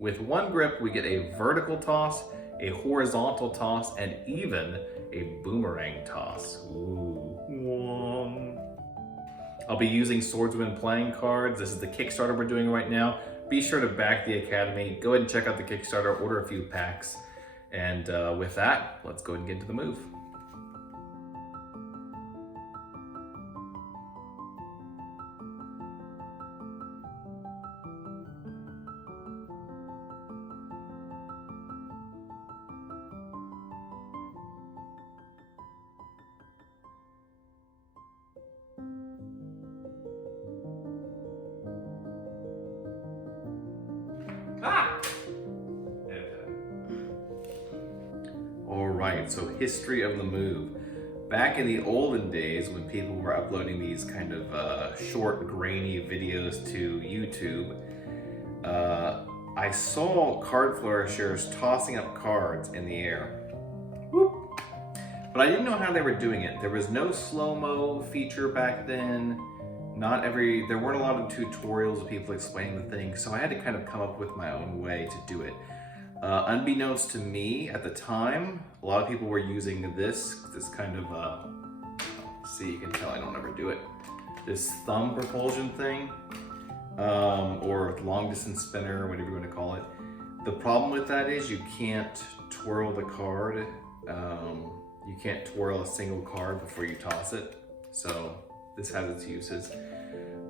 With one grip, we get a vertical toss, a horizontal toss, and even a boomerang toss. Ooh. I'll be using Swordsman playing cards. This is the Kickstarter we're doing right now. Be sure to back the Academy. Go ahead and check out the Kickstarter, order a few packs. And with that, let's go ahead and get into the move. All right, so history of the move. Back in the olden days when people were uploading these kind of short, grainy videos to YouTube, I saw card flourishers tossing up cards in the air. Whoop. But I didn't know how they were doing it. There was no slow-mo feature back then. There weren't a lot of tutorials of people explaining the thing, so I had to kind of come up with my own way to do it. Unbeknownst to me at the time, a lot of people were using this kind of, see, you can tell I don't ever do it, this thumb propulsion thing, or long distance spinner, whatever you want to call it. The problem with that is you can't twirl the card. You can't twirl a single card before you toss it. So this has its uses.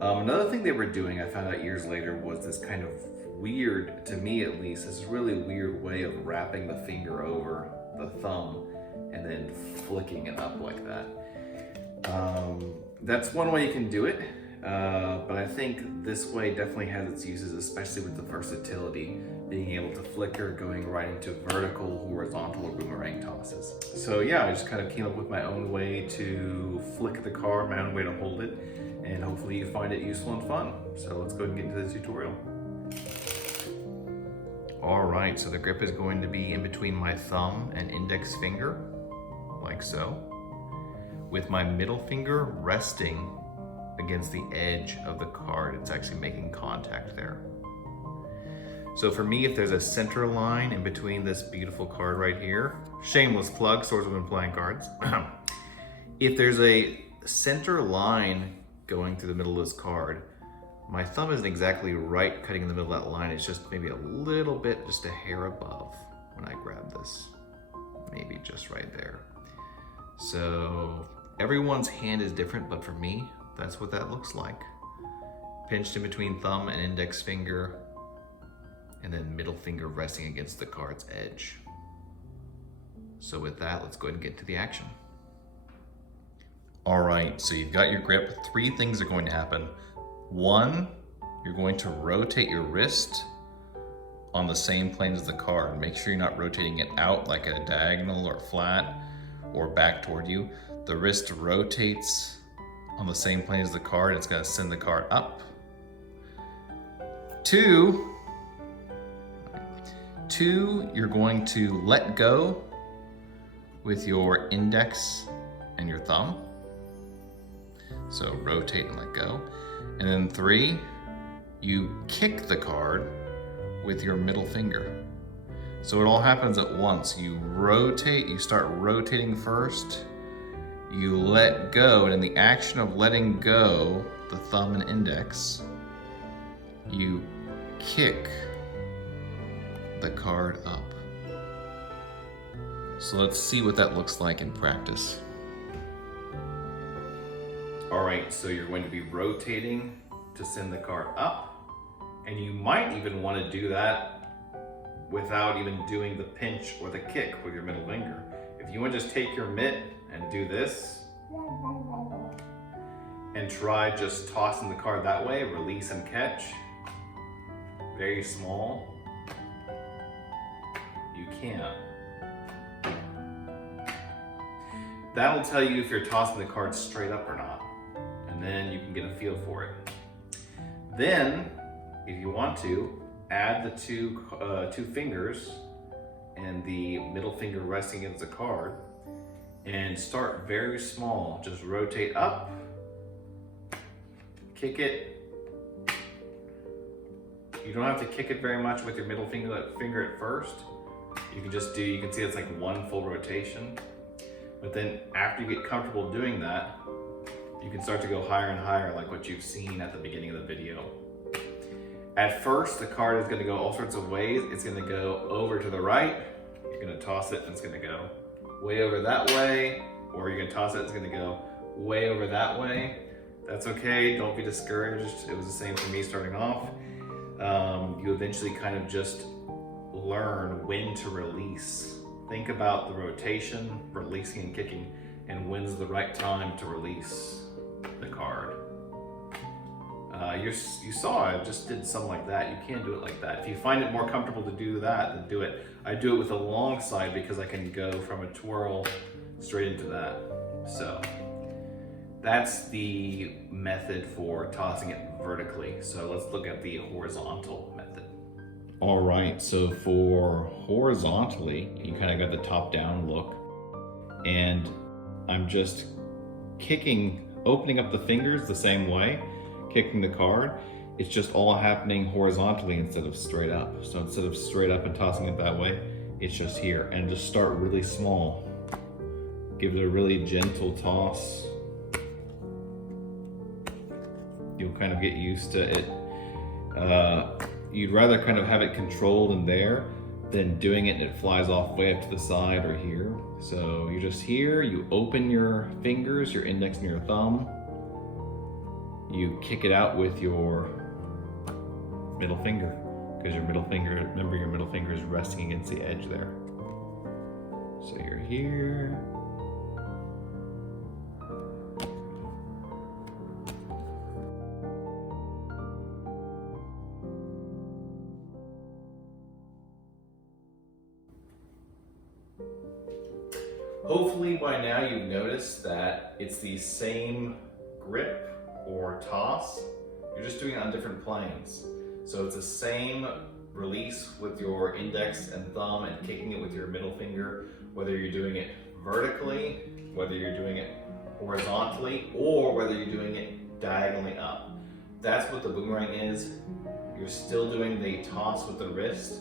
Another thing they were doing, I found out years later, was this kind of weird, to me at least, this really weird way of wrapping the finger over the thumb and then flicking it up like that. That's one way you can do it, but I think this way definitely has its uses, especially with the versatility, being able to flicker, going right into vertical, horizontal, or boomerang tosses. So yeah, I just kind of came up with my own way to flick the card, my own way to hold it, and hopefully you find it useful and fun. So let's go ahead and get into the tutorial. All right, so the grip is going to be in between my thumb and index finger, like so, with my middle finger resting against the edge of the card. It's actually making contact there. So for me, if there's a center line in between this beautiful card right here, shameless plug, Swordsman playing cards. If there's a center line going through the middle of this card, my thumb isn't exactly right cutting in the middle of that line. It's just maybe a little bit, just a hair above when I grab this. Maybe just right there. So everyone's hand is different, but for me, that's what that looks like. Pinched in between thumb and index finger, and then middle finger resting against the card's edge. So with that, let's go ahead and get to the action. All right, so you've got your grip. 3 things are going to happen. 1, you're going to rotate your wrist on the same plane as the card. Make sure you're not rotating it out like at a diagonal or flat or back toward you. The wrist rotates on the same plane as the card. It's gonna send the card up. 2, you're going to let go with your index and your thumb. So rotate and let go. And then 3, you kick the card with your middle finger. So it all happens at once. You rotate, you start rotating first, you let go, and in the action of letting go the thumb and index, you kick the card up. So let's see what that looks like in practice. All right, so you're going to be rotating to send the card up, and you might even want to do that without even doing the pinch or the kick with your middle finger. If you want to just take your mitt and do this, and try just tossing the card that way, release and catch, very small, you can. That'll tell you if you're tossing the card straight up or not. And then you can get a feel for it. Then, if you want to, add the two fingers and the middle finger resting against the card, and start very small. Just rotate up, kick it, You don't have to kick it very much with your middle finger at first. You can just you can see it's like one full rotation. But then after you get comfortable doing that, you can start to go higher and higher like what you've seen at the beginning of the video. At first, the card is gonna go all sorts of ways. It's gonna go over to the right, you're gonna toss it and it's gonna go way over that way, or you're gonna toss it, it's gonna go way over that way. That's okay, don't be discouraged. It was the same for me starting off. You eventually kind of just learn when to release. Think about the rotation, releasing and kicking, and when's the right time to release the card. You saw I just did something like that. You can't do it like that. If you find it more comfortable to do that, then do it. I do it with a long side because I can go from a twirl straight into that. So that's the method for tossing it vertically. So let's look at the horizontal method. All right, so for horizontally, you kind of got the top down look, and I'm just kicking, opening up the fingers the same way, kicking the card. It's just all happening horizontally instead of straight up. So instead of straight up and tossing it that way, it's just here. And just start really small. Give it a really gentle toss. You'll kind of get used to it. You'd rather kind of have it controlled in there than doing it and it flies off way up to the side or here. So you're just here, you open your fingers, your index and your thumb. You kick it out with your middle finger, because your middle finger, remember your middle finger is resting against the edge there. So you're here. Hopefully by now you've noticed that it's the same grip or toss. You're just doing it on different planes. So it's the same release with your index and thumb and kicking it with your middle finger, whether you're doing it vertically, whether you're doing it horizontally, or whether you're doing it diagonally up. That's what the boomerang is. You're still doing the toss with the wrist.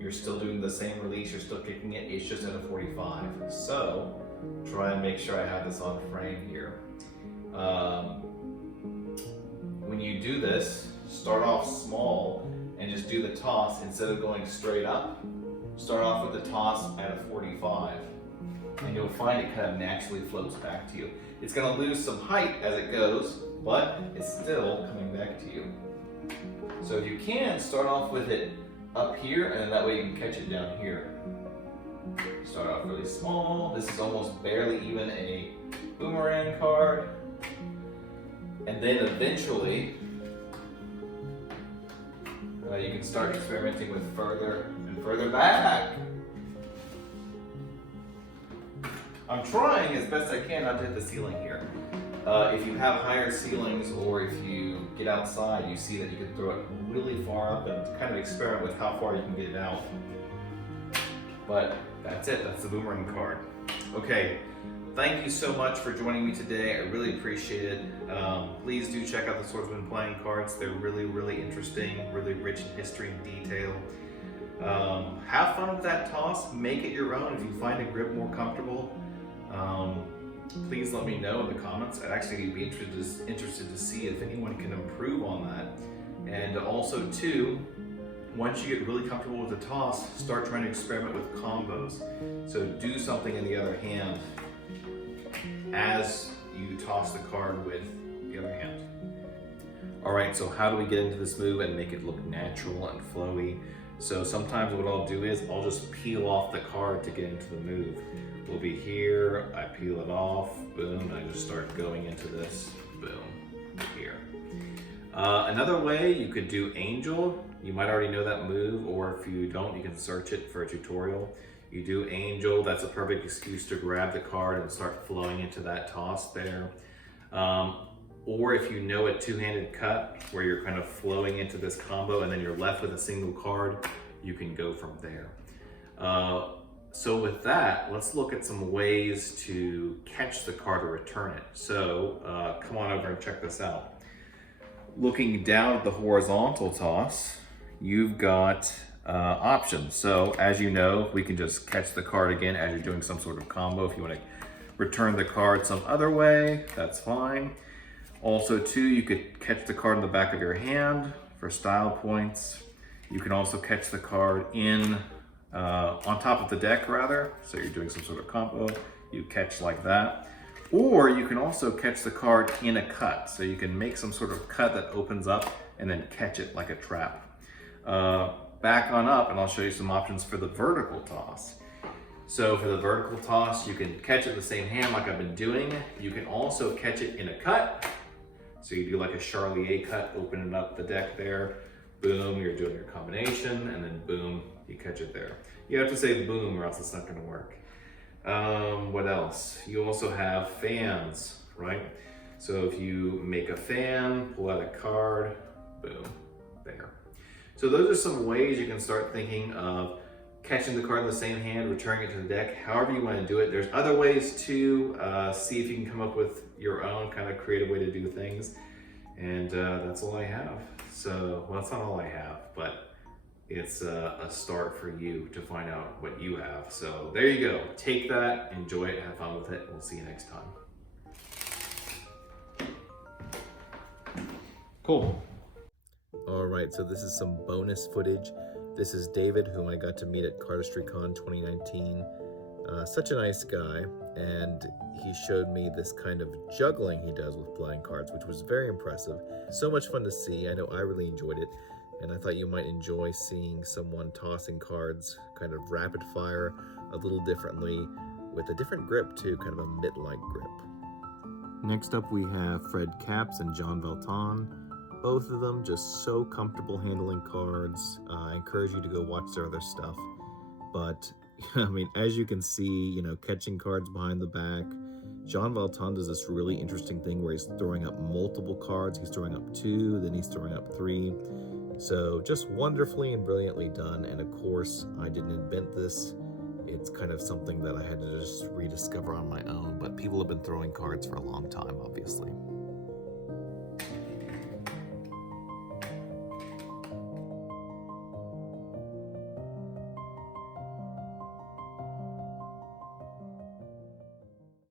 You're still doing the same release, you're still kicking it, it's just at a 45. So, try and make sure I have this on frame here. When you do this, start off small and just do the toss. Instead of going straight up, start off with the toss at a 45. And you'll find it kind of naturally floats back to you. It's gonna lose some height as it goes, but it's still coming back to you. So if you can, start off with it up here, and that way you can catch it down here. Start off really small. This is almost barely even a boomerang card. And then eventually, you can start experimenting with further and further back. I'm trying as best I can not to hit the ceiling here. If you have higher ceilings, or if you get outside, you see that you can throw it really far up and kind of experiment with how far you can get it out. But that's it, that's the boomerang card. Okay, thank you so much for joining me today. I really appreciate it. Please do check out the Swordsman playing cards. They're really, really interesting, really rich in history and detail. Have fun with that toss, make it your own if you find a grip more comfortable. Please let me know in the comments. I'd actually be interested to see if anyone can improve on that. And also too, once you get really comfortable with the toss, start trying to experiment with combos. So do something in the other hand as you toss the card with the other hand. All right, so how do we get into this move and make it look natural and flowy? So sometimes what I'll do is I'll just peel off the card to get into the move. We'll be here, I peel it off, boom, and I just start going into this, boom, here. Another way, you could do Angel. You might already know that move, or if you don't, you can search it for a tutorial. You do Angel, that's a perfect excuse to grab the card and start flowing into that toss there. Or if you know a two-handed cut, where you're kind of flowing into this combo and then you're left with a single card, you can go from there. So with that, let's look at some ways to catch the card or return it. So come on over and check this out. Looking down at the horizontal toss, you've got options. So as you know, we can just catch the card again as you're doing some sort of combo. If you want to return the card some other way, that's fine. Also too, you could catch the card in the back of your hand for style points. You can also catch the card in on top of the deck rather. So you're doing some sort of combo, you catch like that. Or you can also catch the card in a cut. So you can make some sort of cut that opens up and then catch it like a trap. Back on up and I'll show you some options for the vertical toss. So for the vertical toss, you can catch it in the same hand like I've been doing. You can also catch it in a cut. So you do like a Charlier cut, opening up the deck there. Boom, you're doing your combination, and then boom, you catch it there. You have to say boom or else it's not gonna work. What else? You also have fans, right? So if you make a fan, pull out a card, boom, there. So those are some ways you can start thinking of catching the card in the same hand, returning it to the deck, however you want to do it. There's other ways to see if you can come up with your own kind of creative way to do things. And that's all I have. So, well, that's not all I have, but it's a start for you to find out what you have. So there you go. Take that, enjoy it, have fun with it. We'll see you next time. Cool. All right, so this is some bonus footage. This is David, whom I got to meet at Cardistry Con 2019. Such a nice guy, and he showed me this kind of juggling he does with playing cards, which was very impressive. So much fun to see. I know I really enjoyed it, and I thought you might enjoy seeing someone tossing cards kind of rapid fire, a little differently, with a different grip too, kind of a mitt-like grip. Next up we have Fred Capps and John Valton. Both of them just so comfortable handling cards. I encourage you to go watch their other stuff. But, I mean, as you can see, catching cards behind the back, John Valton does this really interesting thing where he's throwing up multiple cards. He's throwing up 2, then he's throwing up 3. So just wonderfully and brilliantly done. And of course, I didn't invent this. It's kind of something that I had to just rediscover on my own, but people have been throwing cards for a long time, obviously.